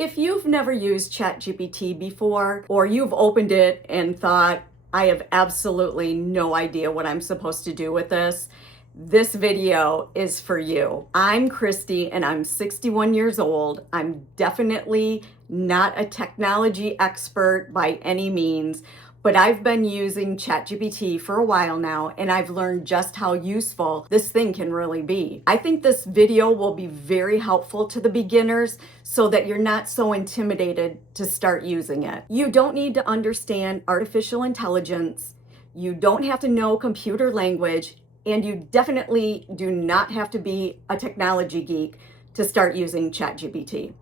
If you've never used ChatGPT before, or you've opened it and thought, I have absolutely no idea what I'm supposed to do with this video is for you. I'm Christy and I'm 61 years old. I'm definitely not a technology expert by any means, but I've been using ChatGPT for a while now and I've learned just how useful this thing can really be. I think this video will be very helpful to the beginners so that you're not so intimidated to start using it. You don't need to understand artificial intelligence. You don't have to know computer language, and you definitely do not have to be a technology geek to start using ChatGPT.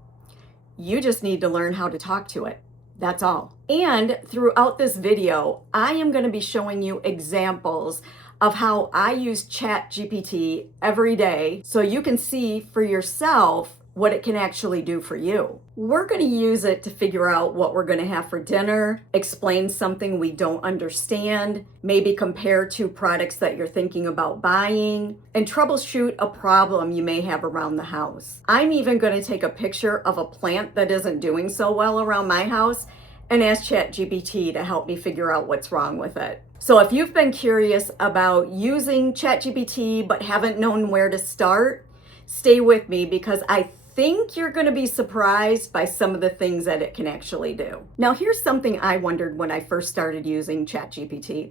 You just need to learn how to talk to it. That's all. And throughout this video, I am going to be showing you examples of how I use ChatGPT every day so you can see for yourself what it can actually do for you. We're going to use it to figure out what we're going to have for dinner, explain something we don't understand, maybe compare two products that you're thinking about buying, and troubleshoot a problem you may have around the house. I'm even going to take a picture of a plant that isn't doing so well around my house and ask ChatGPT to help me figure out what's wrong with it. So if you've been curious about using ChatGPT but haven't known where to start, stay with me because I think you're going to be surprised by some of the things that it can actually do. Now, here's something I wondered when I first started using ChatGPT.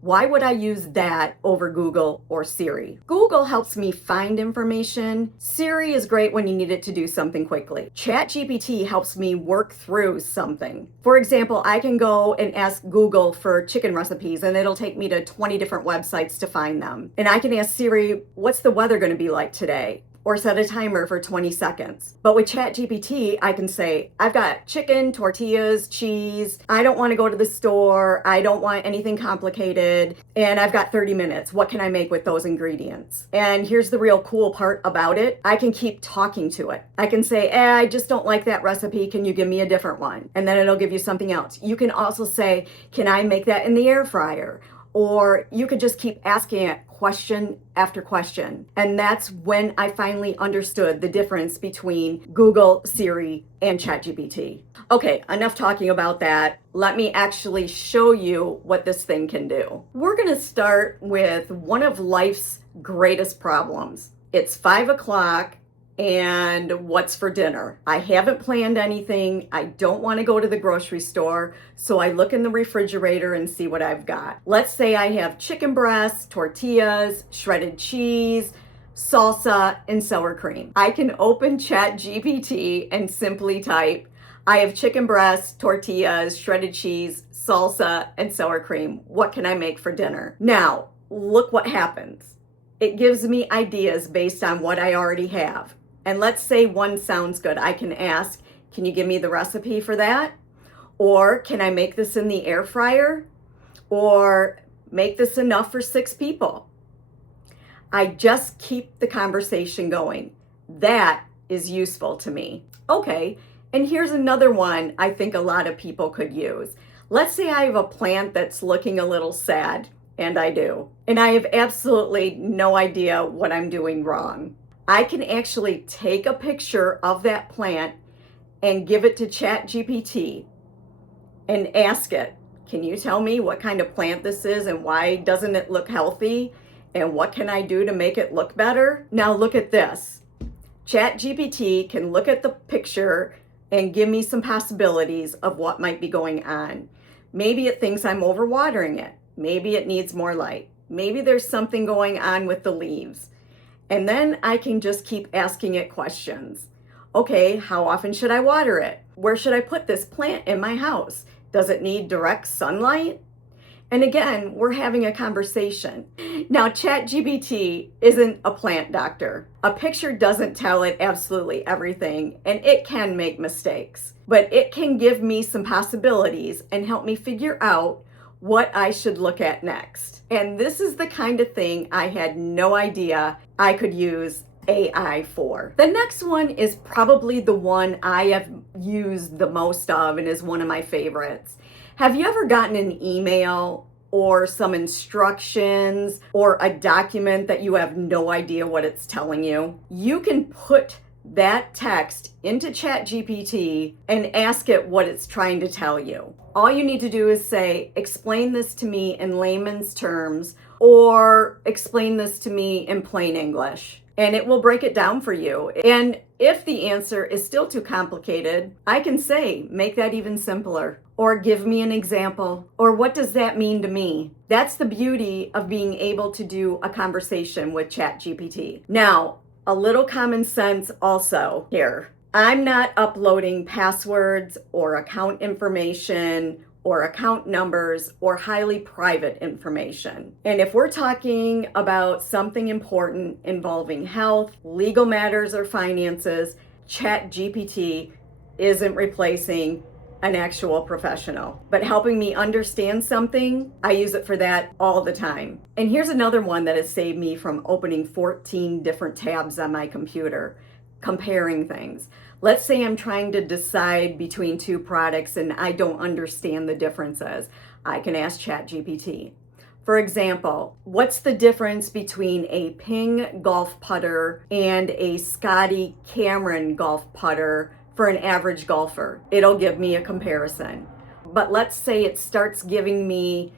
Why would I use that over Google or Siri? Google helps me find information. Siri is great when you need it to do something quickly. ChatGPT helps me work through something. For example, I can go and ask Google for chicken recipes and it'll take me to 20 different websites to find them. And I can ask Siri, what's the weather going to be like today? Or set a timer for 20 seconds. But with ChatGPT, I can say, I've got chicken, tortillas, cheese. I don't want to go to the store. I don't want anything complicated. And I've got 30 minutes. What can I make with those ingredients? And here's the real cool part about it. I can keep talking to it. I can say, I just don't like that recipe. Can you give me a different one? And then it'll give you something else. You can also say, can I make that in the air fryer? Or you could just keep asking it question after question. And that's when I finally understood the difference between Google, Siri, and ChatGPT. Okay, enough talking about that. Let me actually show you what this thing can do. We're going to start with one of life's greatest problems. It's 5 o'clock. And what's for dinner? I haven't planned anything. I don't want to go to the grocery store. So I look in the refrigerator and see what I've got. Let's say I have chicken breasts, tortillas, shredded cheese, salsa, and sour cream. I can open ChatGPT and simply type, I have chicken breasts, tortillas, shredded cheese, salsa, and sour cream. What can I make for dinner? Now, look what happens. It gives me ideas based on what I already have. And let's say one sounds good. I can ask, can you give me the recipe for that? Or can I make this in the air fryer? Or make this enough for 6 people? I just keep the conversation going. That is useful to me. Okay, and here's another one I think a lot of people could use. Let's say I have a plant that's looking a little sad, and I do. And I have absolutely no idea what I'm doing wrong. I can actually take a picture of that plant and give it to ChatGPT and ask it, can you tell me what kind of plant this is and why doesn't it look healthy? And what can I do to make it look better? Now look at this. ChatGPT can look at the picture and give me some possibilities of what might be going on. Maybe it thinks I'm overwatering it. Maybe it needs more light. Maybe there's something going on with the leaves. And then I can just keep asking it questions. Okay, how often should I water it? Where should I put this plant in my house? Does it need direct sunlight? And again, we're having a conversation. Now, ChatGPT isn't a plant doctor. A picture doesn't tell it absolutely everything, and it can make mistakes. But it can give me some possibilities and help me figure out what I should look at next. And this is the kind of thing I had no idea I could use AI for. The next one is probably the one I have used the most of and is one of my favorites. Have you ever gotten an email or some instructions or a document that you have no idea what it's telling you? You can put that text into ChatGPT and ask it what it's trying to tell you. All you need to do is say, explain this to me in layman's terms, or explain this to me in plain English. And it will break it down for you. And if the answer is still too complicated, I can say, make that even simpler. Or give me an example. Or what does that mean to me? That's the beauty of being able to do a conversation with ChatGPT. Now, a little common sense also here. I'm not uploading passwords or account information or account numbers or highly private information. And if we're talking about something important involving health, legal matters, or finances, ChatGPT isn't replacing an actual professional, but helping me understand something. I use it for that all the time. And here's another one that has saved me from opening 14 different tabs on my computer, comparing things. Let's say I'm trying to decide between two products and I don't understand the differences. I can ask ChatGPT. For example, what's the difference between a Ping golf putter and a Scotty Cameron golf putter for an average golfer? It'll give me a comparison. But let's say it starts giving me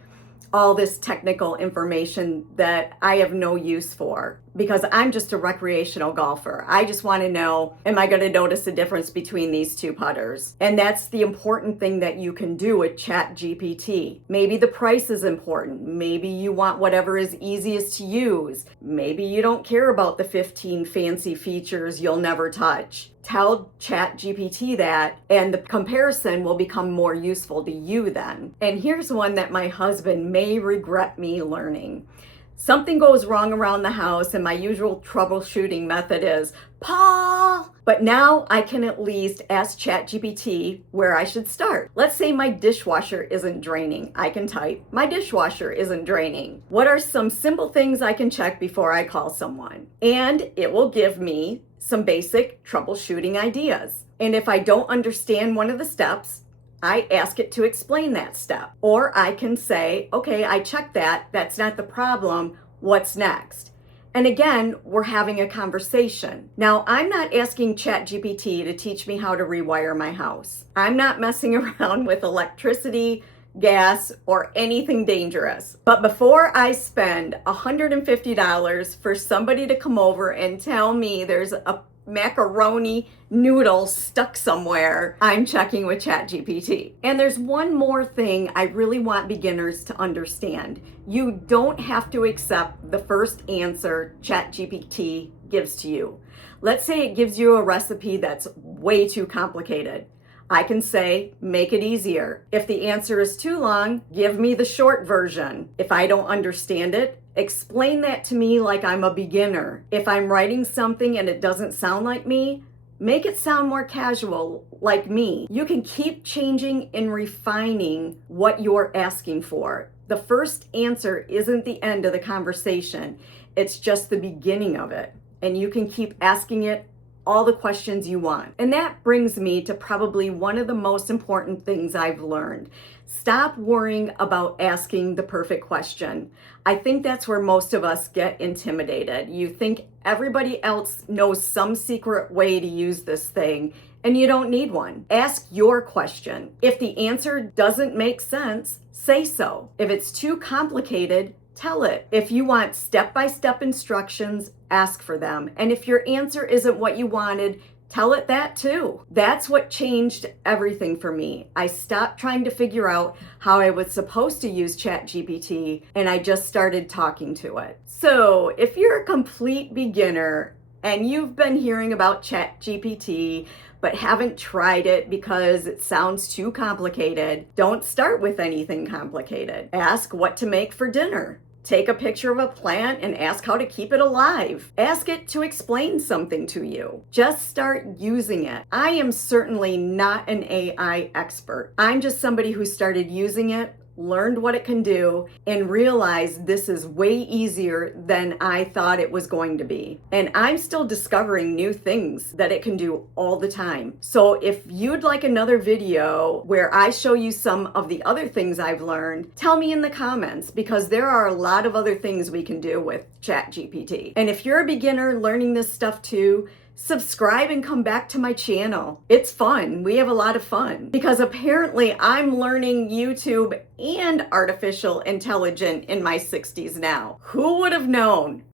all this technical information that I have no use for because I'm just a recreational golfer. I just want to know, am I going to notice the difference between these two putters? And that's the important thing that you can do with ChatGPT. Maybe the price is important. Maybe you want whatever is easiest to use. Maybe you don't care about the 15 fancy features you'll never touch. Tell ChatGPT that, and the comparison will become more useful to you then. And here's one that my husband may regret me learning. Something goes wrong around the house, and my usual troubleshooting method is, Paul! But now I can at least ask ChatGPT where I should start. Let's say my dishwasher isn't draining. I can type, my dishwasher isn't draining. What are some simple things I can check before I call someone? And it will give me some basic troubleshooting ideas. And if I don't understand one of the steps, I ask it to explain that step. Or I can say, okay, I checked that. That's not the problem. What's next? And again, we're having a conversation. Now, I'm not asking ChatGPT to teach me how to rewire my house. I'm not messing around with electricity, gas, or anything dangerous. But before I spend $150 for somebody to come over and tell me there's a macaroni noodle stuck somewhere, I'm checking with ChatGPT. And there's one more thing I really want beginners to understand. You don't have to accept the first answer ChatGPT gives to you. Let's say it gives you a recipe that's way too complicated. I can say, make it easier. If the answer is too long, give me the short version. If I don't understand it, explain that to me like I'm a beginner. If I'm writing something and it doesn't sound like me, make it sound more casual, like me. You can keep changing and refining what you're asking for. The first answer isn't the end of the conversation. It's just the beginning of it. And you can keep asking it all the questions you want. And that brings me to probably one of the most important things I've learned. Stop worrying about asking the perfect question. I think that's where most of us get intimidated. You think everybody else knows some secret way to use this thing, and you don't need one. Ask your question. If the answer doesn't make sense, say so. If it's too complicated, tell it. If you want step-by-step instructions, ask for them. And if your answer isn't what you wanted, tell it that too. That's what changed everything for me. I stopped trying to figure out how I was supposed to use ChatGPT, and I just started talking to it. So if you're a complete beginner and you've been hearing about ChatGPT but haven't tried it because it sounds too complicated, don't start with anything complicated. Ask what to make for dinner. Take a picture of a plant and ask how to keep it alive. Ask it to explain something to you. Just start using it. I am certainly not an AI expert. I'm just somebody who started using it, learned what it can do, and realized this is way easier than I thought it was going to be. And I'm still discovering new things that it can do all the time. So if you'd like another video where I show you some of the other things I've learned, tell me in the comments, because there are a lot of other things we can do with ChatGPT. And if you're a beginner learning this stuff too, subscribe and come back to my channel. It's fun. We have a lot of fun because apparently I'm learning YouTube and artificial intelligence in my 60s now. Who would have known?